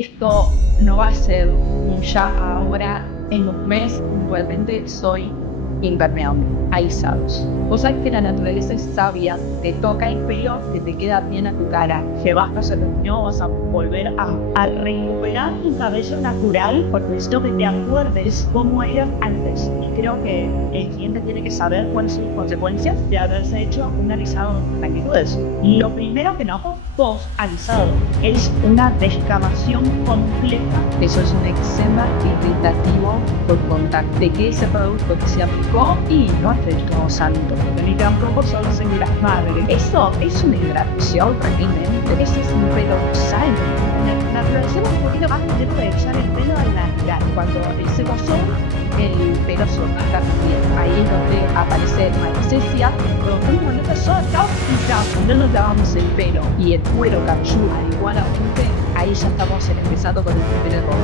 esto no va a ser un ya ahora, en un mes, realmente soy impermeable, alisados. Vos sabés que la naturaleza es sabia, te toca el pelo, que te queda bien a tu cara, que vas a ser no vas a volver a recuperar tu cabello natural, porque esto que te acuerdes cómo eras antes. Y creo que el cliente tiene que saber cuáles son las consecuencias de haberse hecho un alisado de magnitudes. Lo primero que no post alisado es una descamación completa. Eso es un eczema irritativo por contacto. ¿De qué ese producto que se aplicó? Y no es del todo santo, ni tampoco son las madres. Eso es una hidratación realmente. Ese es un pelo sano. La naturaleza es un poquito más de tiempo de echar el pelo al natural. Cuando el secozón, el pelo solta también. Ahí es donde aparece la anestesia, pero como no pasó, no nos lavamos el pelo y el cuero cabelludo al igual a usted, ahí ya estamos empezando con el primer error.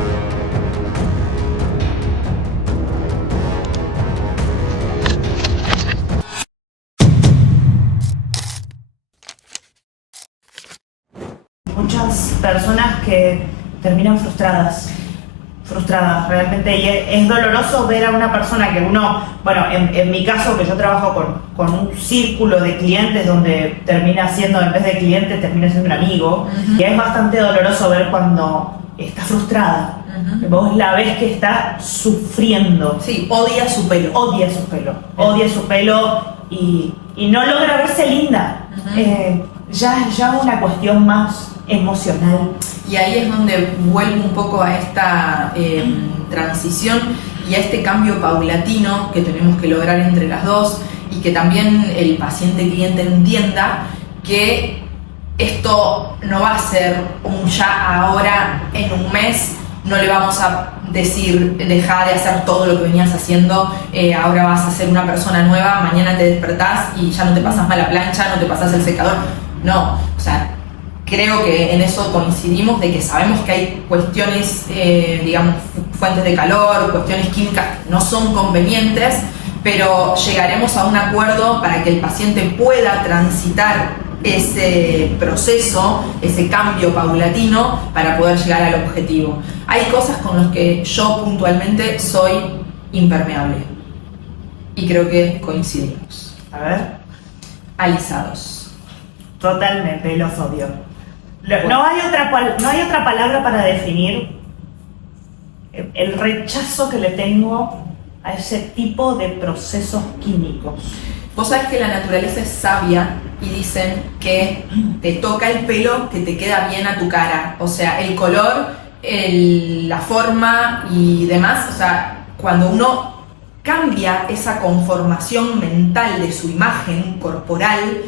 Muchas personas que terminan frustradas realmente, y es doloroso ver a una persona que uno, bueno, en mi caso, que yo trabajo con un círculo de clientes donde termina siendo, en vez de cliente, termina siendo un amigo, y es bastante doloroso ver cuando está frustrada. Vos la ves que está sufriendo. Sí, odia su pelo. Odia su pelo y no logra verse linda. Ya una cuestión más emocional. Y ahí es donde vuelvo un poco a esta transición y a este cambio paulatino que tenemos que lograr entre las dos, y que también el paciente cliente entienda que esto no va a ser un ya ahora, en un mes. No le vamos a decir, deja de hacer todo lo que venías haciendo, ahora vas a ser una persona nueva, mañana te despertás y ya no te pasas más la plancha, no te pasas el secador. No, o sea, creo que en eso coincidimos, de que sabemos que hay cuestiones, digamos, fuentes de calor, cuestiones químicas que no son convenientes, pero llegaremos a un acuerdo para que el paciente pueda transitar ese proceso, ese cambio paulatino, para poder llegar al objetivo. Hay cosas con las que yo puntualmente soy impermeable y creo que coincidimos. A ver. Alisados. Totalmente, los odio. No hay otra palabra para definir el rechazo que le tengo a ese tipo de procesos químicos. Vos sabés que la naturaleza es sabia y dicen que te toca el pelo, que te queda bien a tu cara. O sea, el color, la forma y demás. O sea, cuando uno cambia esa conformación mental de su imagen corporal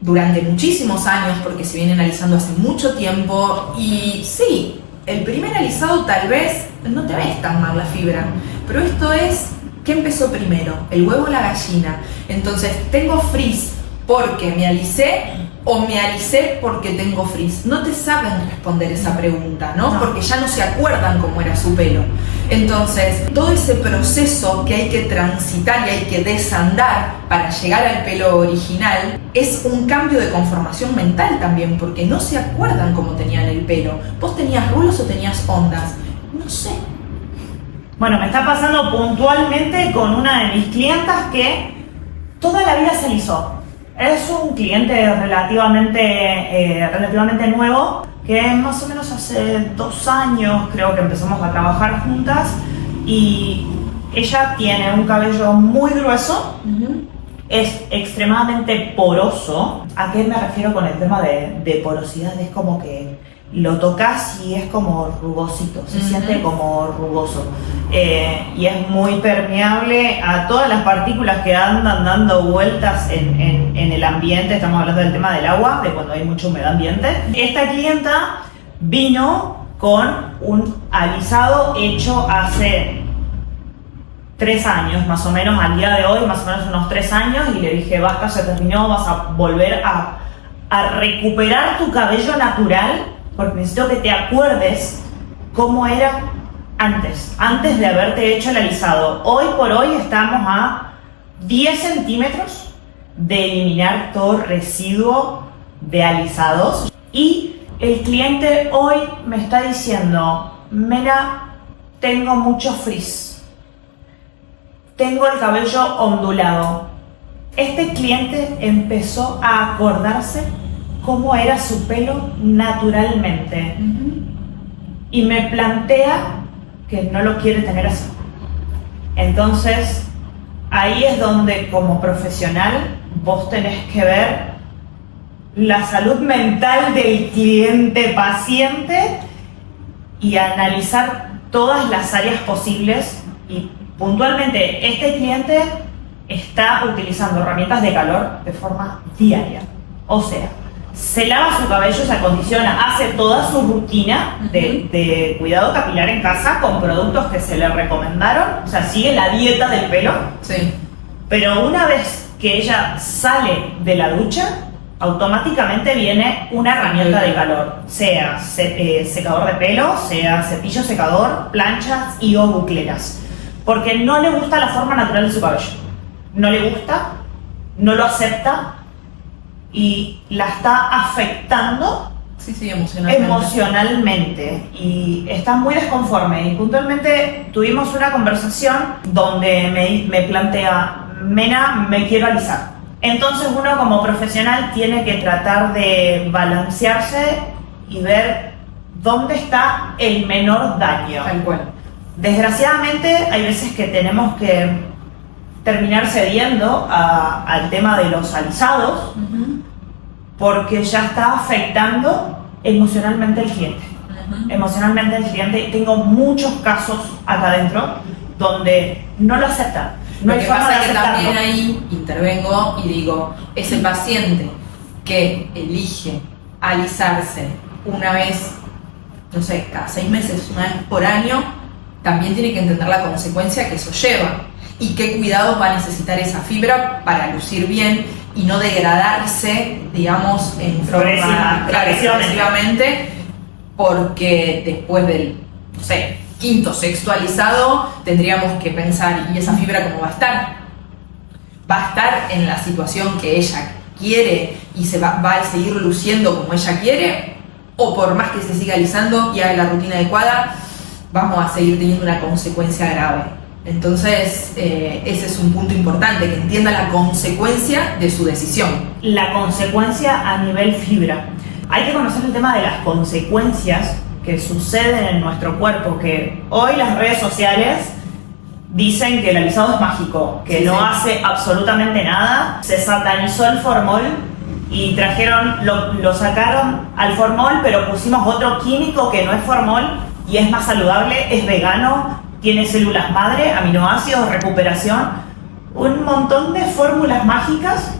durante muchísimos años, porque se viene analizando hace mucho tiempo, y sí, el primer alisado tal vez no te ves tan mal la fibra, pero esto es, ¿qué empezó primero? ¿El huevo o la gallina? Entonces, ¿tengo frizz porque me alicé o me alicé porque tengo frizz? No te saben responder esa pregunta, ¿no? Porque ya no se acuerdan cómo era su pelo. Entonces, todo ese proceso que hay que transitar y hay que desandar para llegar al pelo original es un cambio de conformación mental también, porque no se acuerdan cómo tenían el pelo. ¿Vos tenías rulos o tenías ondas? No sé. Bueno, me está pasando puntualmente con una de mis clientas que toda la vida se alisó. Es un cliente relativamente nuevo, que más o menos hace 2 años creo que empezamos a trabajar juntas, y ella tiene un cabello muy grueso, es extremadamente poroso. ¿A qué me refiero con el tema de porosidad? Es como que lo tocas y es como rugosito, se siente como rugoso. Y es muy permeable a todas las partículas que andan dando vueltas en el ambiente. Estamos hablando del tema del agua, de cuando hay mucha humedad ambiente. Esta clienta vino con un alisado hecho hace 3 años, más o menos, al día de hoy, más o menos unos 3 años, y le dije, basta, se terminó, vas a volver a recuperar tu cabello natural, porque necesito que te acuerdes cómo era antes de haberte hecho el alisado. Hoy por hoy estamos a 10 centímetros de eliminar todo residuo de alisados, y El cliente hoy me está diciendo, Mena, tengo mucho frizz, tengo el cabello ondulado. Este cliente empezó a acordarse cómo era su pelo naturalmente y me plantea que no lo quiere tener así. Entonces, ahí es donde como profesional vos tenés que ver la salud mental del cliente paciente y analizar todas las áreas posibles. Y puntualmente este cliente está utilizando herramientas de calor de forma diaria, o sea, se lava su cabello, se acondiciona, hace toda su rutina de cuidado capilar en casa con productos que se le recomendaron, o sea, sigue la dieta del pelo. Sí. Pero una vez que ella sale de la ducha, automáticamente viene una herramienta de calor, sea secador de pelo, sea cepillo secador, planchas y o bucleras, porque no le gusta la forma natural de su cabello, no le gusta, no lo acepta y la está afectando Sí, emocionalmente y está muy desconforme. Y puntualmente tuvimos una conversación donde me plantea, Mena, me quiero alisar. Entonces uno como profesional tiene que tratar de balancearse y ver dónde está el menor daño. Tal cual. Desgraciadamente hay veces que tenemos que terminar cediendo al tema de los alisados porque ya está afectando emocionalmente al cliente. Emocionalmente al cliente. Tengo muchos casos acá adentro donde no lo aceptan. No Lo hay que forma de pasa es que aceptarlo. también ahí intervengo y digo, ese paciente que elige alisarse una vez, no sé, cada 6 meses, una vez por año, también tiene que entender la consecuencia que eso lleva y qué cuidados va a necesitar esa fibra para lucir bien y no degradarse, digamos, en forma agresivamente, porque después del, no sé, quinto, sexto alisado, tendríamos que pensar, ¿y esa fibra cómo va a estar? ¿Va a estar en la situación que ella quiere y va a seguir luciendo como ella quiere? ¿O por más que se siga alisando y haga la rutina adecuada, vamos a seguir teniendo una consecuencia grave? Entonces, ese es un punto importante, que entienda la consecuencia de su decisión. La consecuencia a nivel fibra. Hay que conocer el tema de las consecuencias que suceden en nuestro cuerpo, que hoy las redes sociales dicen que el alisado es mágico, que no hace absolutamente nada. Se satanizó el formol y lo sacaron al formol, pero pusimos otro químico que no es formol y es más saludable, es vegano, tiene células madre, aminoácidos, recuperación, un montón de fórmulas mágicas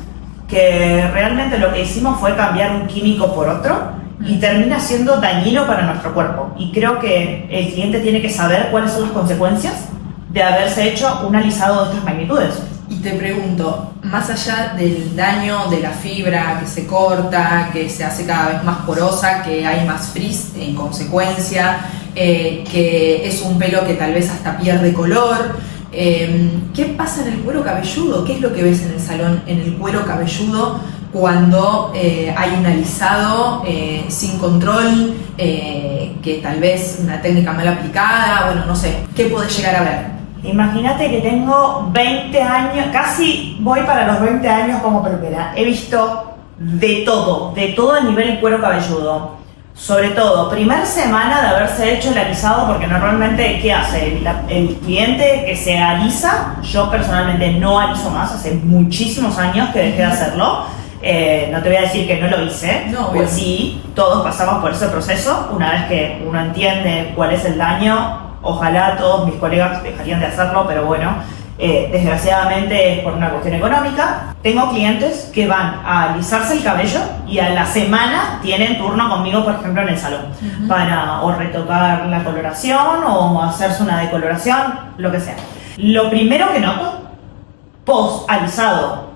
que realmente lo que hicimos fue cambiar un químico por otro y termina siendo dañino para nuestro cuerpo. Y creo que el cliente tiene que saber cuáles son las consecuencias de haberse hecho un alisado de estas magnitudes. Y te pregunto, más allá del daño de la fibra que se corta, que se hace cada vez más porosa, que hay más frizz en consecuencia, que es un pelo que tal vez hasta pierde color, ¿qué pasa en el cuero cabelludo? ¿Qué es lo que ves en el salón en el cuero cabelludo cuando hay un alisado sin control, que tal vez una técnica mal aplicada? Bueno, no sé, ¿qué podés llegar a ver? Imagínate que tengo 20 años, casi voy para los 20 años como peluquera. He visto de todo a nivel cuero cabelludo. Sobre todo, primer semana de haberse hecho el alisado, porque normalmente, ¿qué hace? El cliente que se alisa, yo personalmente no aliso más, hace muchísimos años que dejé de hacerlo. No te voy a decir que no lo hice, no, pues sí, todos pasamos por ese proceso. Una vez que uno entiende cuál es el daño, ojalá todos mis colegas dejarían de hacerlo, pero bueno, desgraciadamente es por una cuestión económica. Tengo clientes que van a alisarse el cabello y a la semana tienen turno conmigo, por ejemplo, en el salón, para o retocar la coloración o hacerse una decoloración, lo que sea. Lo primero que noto, post alisado,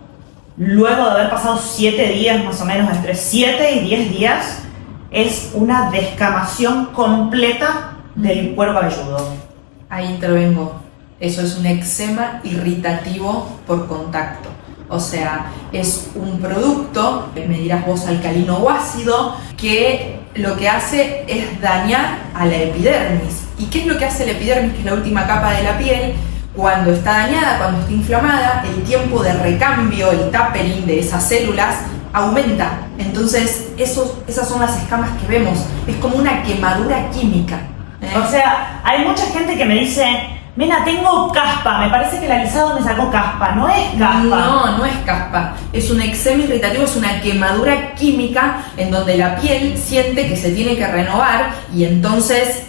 luego de haber pasado 7 días más o menos, entre 7 y 10 días, es una descamación completa del cuero cabelludo. Ahí intervengo. Eso es un eczema irritativo por contacto. O sea, es un producto, me dirás vos, alcalino o ácido, que lo que hace es dañar a la epidermis. ¿Y qué es lo que hace la epidermis, que es la última capa de la piel? Cuando está dañada, cuando está inflamada, el tiempo de recambio, el tapering de esas células aumenta. Entonces, esas son las escamas que vemos. Es como una quemadura química. O sea, hay mucha gente que me dice, Mena, tengo caspa, me parece que el alisado me sacó caspa. No es caspa. No, no es caspa. Es un eczema irritativo, es una quemadura química en donde la piel siente que se tiene que renovar y entonces,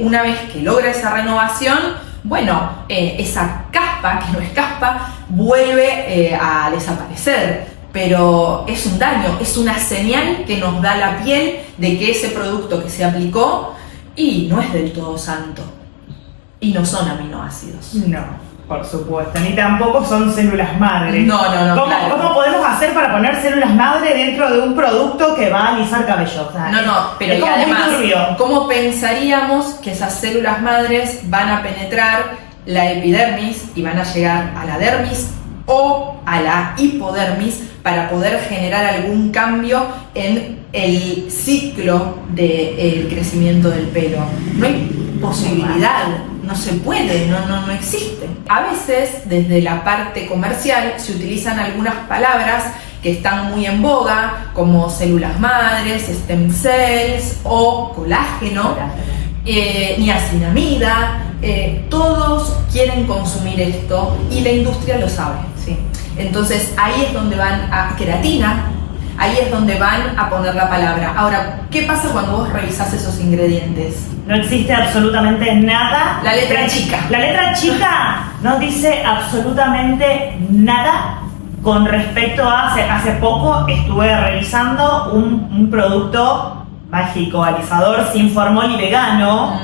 una vez que logra esa renovación, bueno, esa caspa, que no es caspa, vuelve a desaparecer. Pero es un daño, es una señal que nos da la piel de que ese producto que se aplicó y no es del todo santo. Y no son aminoácidos. No, por supuesto, ni tampoco son células madre. No, ¿Cómo podemos hacer para poner células madre dentro de un producto que va a alisar cabello? O sea, pero es y como además, muy turbio. ¿cómo pensaríamos que esas células madres van a penetrar la epidermis y van a llegar a la dermis o a la hipodermis para poder generar algún cambio en el ciclo del crecimiento del pelo? No hay posibilidad, no se puede, no existe. A veces, desde la parte comercial, se utilizan algunas palabras que están muy en boga, como células madres, stem cells o colágeno, niacinamida. Todos quieren consumir esto y la industria lo sabe. Sí. Entonces ahí es donde van a queratina, ahí es donde van a poner la palabra. Ahora, ¿qué pasa cuando vos revisás esos ingredientes? No existe absolutamente nada. La letra chica. La letra chica no dice absolutamente nada con respecto a... Hace poco estuve revisando un producto mágico, alisador sin formol y vegano.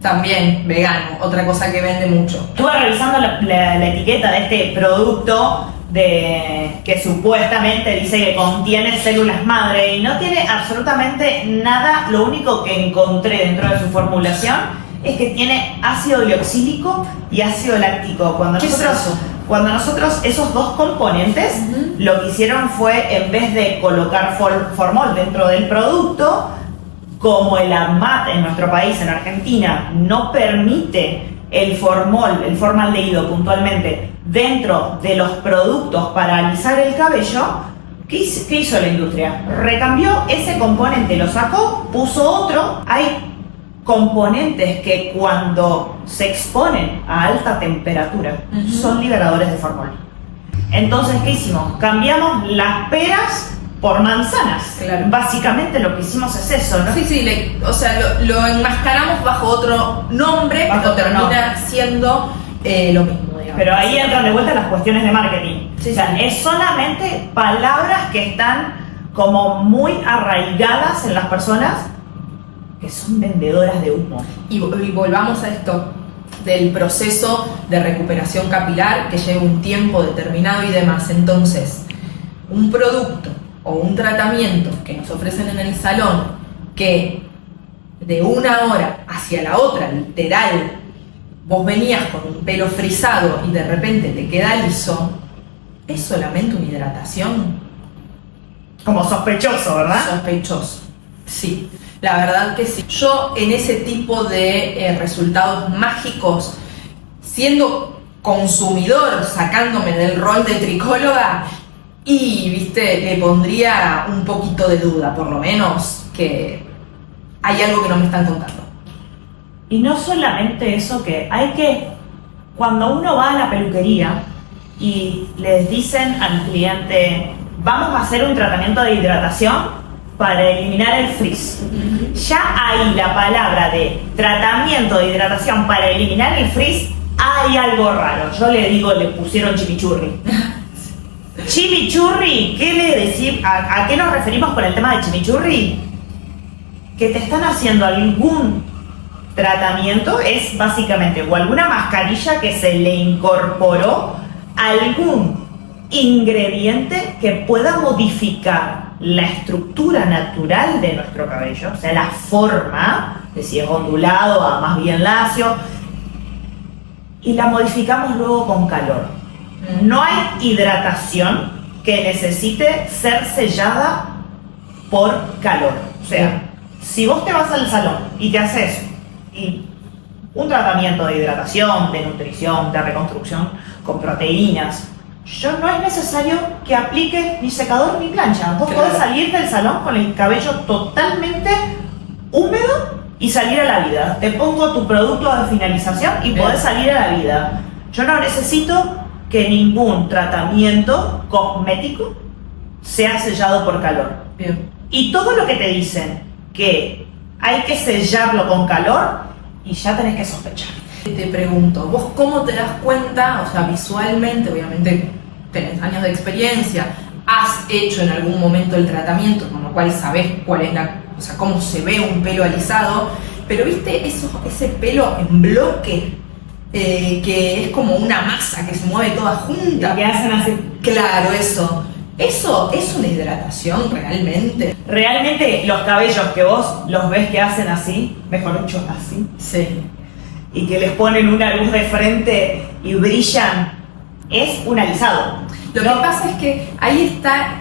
También vegano, otra cosa que vende mucho. Estuve revisando la etiqueta de este producto que supuestamente dice que contiene células madre y no tiene absolutamente nada. Lo único que encontré dentro de su formulación es que tiene ácido glioxílico y ácido láctico. Cuando nosotros esos dos componentes lo que hicieron fue, en vez de colocar formol dentro del producto, como el ANMAT en nuestro país, en Argentina, no permite el formaldehído puntualmente dentro de los productos para alisar el cabello, ¿qué hizo la industria? Recambió ese componente, lo sacó, puso otro. Hay componentes que cuando se exponen a alta temperatura son liberadores de formol. Entonces, ¿qué hicimos? Cambiamos las peras por manzanas. Claro. Básicamente lo que hicimos es eso, ¿no? Sí, o sea, lo enmascaramos bajo otro nombre, pero termina siendo lo mismo, digamos. Pero ahí entran de vuelta las cuestiones de marketing. Sí, o sea, sí. es solamente palabras que están como muy arraigadas en las personas que son vendedoras de humo. Y volvamos a esto del proceso de recuperación capilar que lleva un tiempo determinado y demás. Entonces, un producto o un tratamiento que nos ofrecen en el salón que de una hora hacia la otra, literal, vos venías con un pelo frisado y de repente te queda liso, es solamente una hidratación. Como sospechoso, ¿verdad? Sospechoso, sí, la verdad que sí. Yo en ese tipo de resultados mágicos, siendo consumidor, sacándome del rol de tricóloga, y, viste, le pondría un poquito de duda, por lo menos, que hay algo que no me están contando. Y no solamente eso, cuando uno va a la peluquería y les dicen al cliente, vamos a hacer un tratamiento de hidratación para eliminar el frizz. Ya ahí la palabra de tratamiento de hidratación para eliminar el frizz, hay algo raro. Yo le digo, le pusieron chimichurri. Chimichurri, ¿a qué nos referimos con el tema de chimichurri? Que te están haciendo algún tratamiento, es básicamente o alguna mascarilla que se le incorporó algún ingrediente que pueda modificar la estructura natural de nuestro cabello, o sea, la forma, de si es ondulado a más bien lacio, y la modificamos luego con calor. No hay hidratación que necesite ser sellada por calor. O sea, si vos te vas al salón y te haces un tratamiento de hidratación, de nutrición, de reconstrucción con proteínas, no es necesario que apliques ni secador ni plancha. Vos podés salir del salón con el cabello totalmente húmedo y salir a la vida. Te pongo tu producto de finalización y podés salir a la vida. Yo no necesito que ningún tratamiento cosmético sea sellado por calor. Bien. Y todo lo que te dicen que hay que sellarlo con calor, y ya tenés que sospechar. Te pregunto, ¿vos cómo te das cuenta? O sea, visualmente, obviamente tenés años de experiencia, has hecho en algún momento el tratamiento, con lo cual sabés cuál es o sea, cómo se ve un pelo alisado, pero viste ese pelo en bloque, que es como una masa que se mueve toda junta. Que hacen así. Claro, eso. ¿Eso es una hidratación realmente? Realmente los cabellos que vos los ves que hacen así, mejor dicho así, Sí. y que les ponen una luz de frente y brillan, es un alisado. Lo que pasa es que ahí está,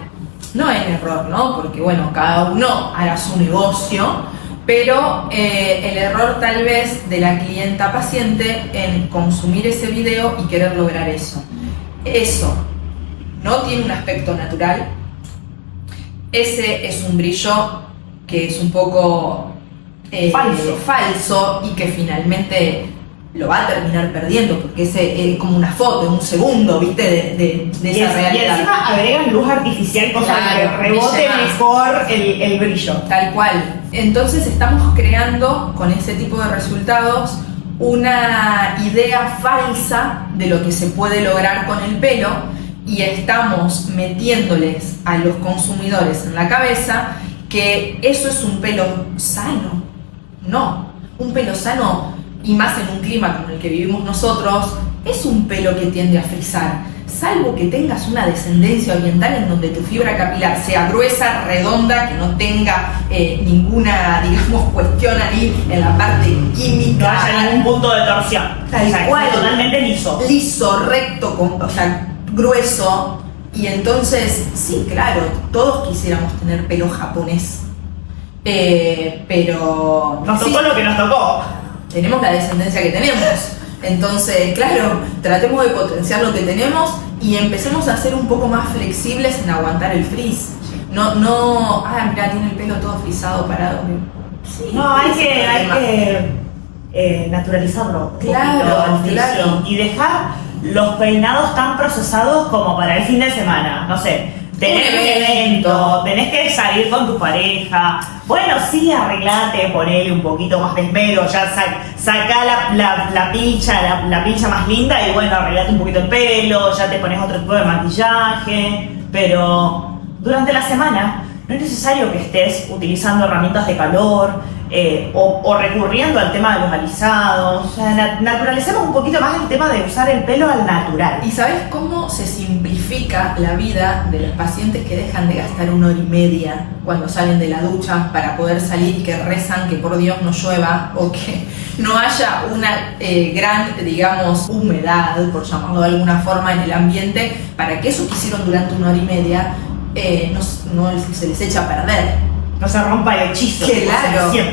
no el error, ¿no? Porque bueno, cada uno hará su negocio, pero el error tal vez de la clienta paciente en consumir ese video y querer lograr eso. Eso no tiene un aspecto natural, ese es un brillo que es un poco falso y que finalmente lo va a terminar perdiendo, porque ese es como una foto en un segundo, ¿viste? De esa realidad. Y encima agregan luz artificial, cosa que rebote mejor el brillo. Tal cual. Entonces estamos creando con ese tipo de resultados una idea falsa de lo que se puede lograr con el pelo, y estamos metiéndoles a los consumidores en la cabeza que eso es un pelo sano. No, un pelo sano, y más en un clima como el que vivimos nosotros, es un pelo que tiende a frizar, salvo que tengas una descendencia oriental en donde tu fibra capilar sea gruesa, redonda, que no tenga ninguna, digamos, cuestión ahí en la parte química. No haya ningún punto de torsión. Tal cual. Totalmente liso. Liso, recto, o sea, grueso. Y entonces, sí, claro, todos quisiéramos tener pelo japonés. Pero... Nos tocó lo que nos tocó. Tenemos la descendencia que tenemos. Entonces, claro, tratemos de potenciar lo que tenemos y empecemos a ser un poco más flexibles en aguantar el frizz. No, mira, tiene el pelo todo frizado, parado. Sí, No, hay que naturalizarlo. Claro, claro. Y dejar los peinados tan procesados como para el fin de semana. No sé, tenés un evento, tenés que salir con tu pareja. Bueno, sí, arreglate, ponele un poquito más de esmero, ya saca la pincha más linda y bueno, arreglate un poquito el pelo, ya te pones otro tipo de maquillaje. Pero durante la semana no es necesario que estés utilizando herramientas de calor o recurriendo al tema de los alisados. O sea, naturalicemos un poquito más el tema de usar el pelo al natural. ¿Y sabes cómo se simplifica la vida de los pacientes que dejan de gastar 1 hora y media cuando salen de la ducha para poder salir y que rezan que por Dios no llueva o que no haya una gran, digamos, humedad, por llamarlo de alguna forma, en el ambiente, para que eso que hicieron durante 1 hora y media no se les echa a perder? No se rompa el hechizo.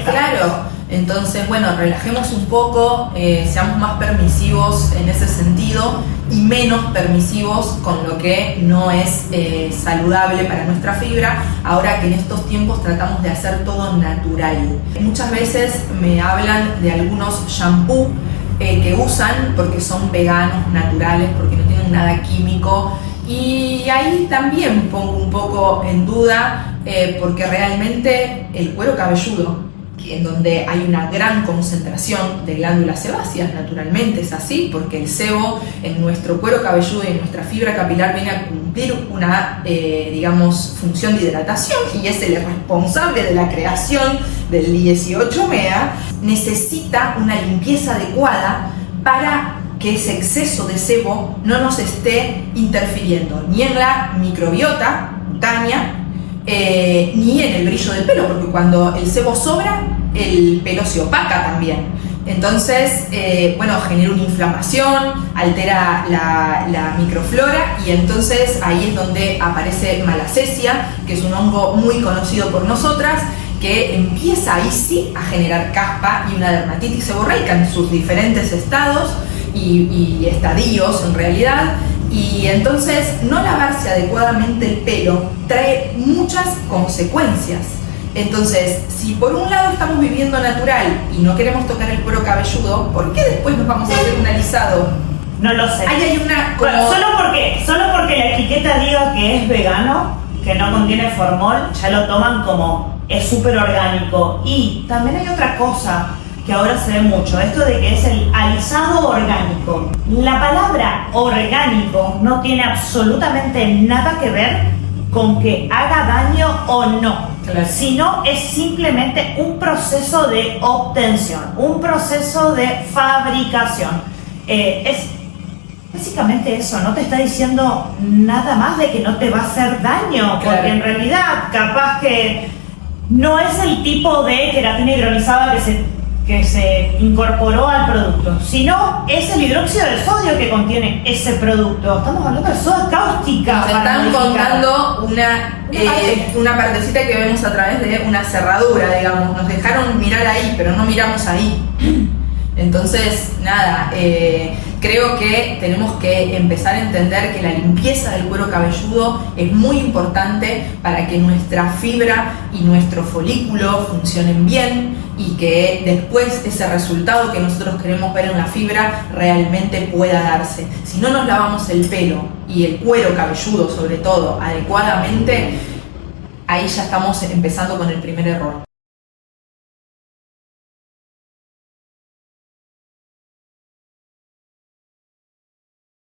Claro. Entonces, bueno, relajemos un poco, seamos más permisivos en ese sentido y menos permisivos con lo que no es saludable para nuestra fibra, ahora que en estos tiempos tratamos de hacer todo natural. Muchas veces me hablan de algunos shampoos que usan porque son veganos, naturales, porque no tienen nada químico, y ahí también pongo un poco en duda porque realmente el cuero cabelludo, en donde hay una gran concentración de glándulas sebáceas, naturalmente es así, porque el sebo en nuestro cuero cabelludo y en nuestra fibra capilar viene a cumplir una, digamos, función de hidratación y es el responsable de la creación del 18-mea, necesita una limpieza adecuada para que ese exceso de sebo no nos esté interfiriendo ni en la microbiota cutánea, ni en el brillo del pelo, porque cuando el sebo sobra, el pelo se opaca también. Entonces, bueno, genera una inflamación, altera la microflora y entonces ahí es donde aparece malacesia, que es un hongo muy conocido por nosotras que empieza ahí sí a generar caspa y una dermatitis seborreica en sus diferentes estados y estadios en realidad. Y entonces no lavarse adecuadamente el pelo trae muchas consecuencias. Entonces, si por un lado estamos viviendo natural y no queremos tocar el cuero cabelludo, ¿por qué después nos vamos a hacer un alisado? No lo sé. Ahí hay una como... Bueno, solo porque la etiqueta diga que es vegano, que no contiene formol, ya lo toman como es súper orgánico. Y también hay otra cosa que ahora se ve mucho, esto de que es el alisado orgánico. La palabra orgánico no tiene absolutamente nada que ver con que haga daño o no, Claro. sino es simplemente un proceso de obtención, un proceso de fabricación. Es básicamente eso, no te está diciendo nada más de que no te va a hacer daño, porque Claro. en realidad capaz que no es el tipo de queratina hidrolizada que se incorporó al producto, sino es el hidróxido de sodio que contiene ese producto. Estamos hablando de soda cáustica. Nos para están modificar. contando una partecita que vemos a través de una cerradura, digamos. Nos dejaron mirar ahí, pero no miramos ahí. Entonces, nada, creo que tenemos que empezar a entender que la limpieza del cuero cabelludo es muy importante para que nuestra fibra y nuestro folículo funcionen bien y que después ese resultado que nosotros queremos ver en la fibra realmente pueda darse. Si no nos lavamos el pelo y el cuero cabelludo sobre todo adecuadamente, ahí ya estamos empezando con el primer error.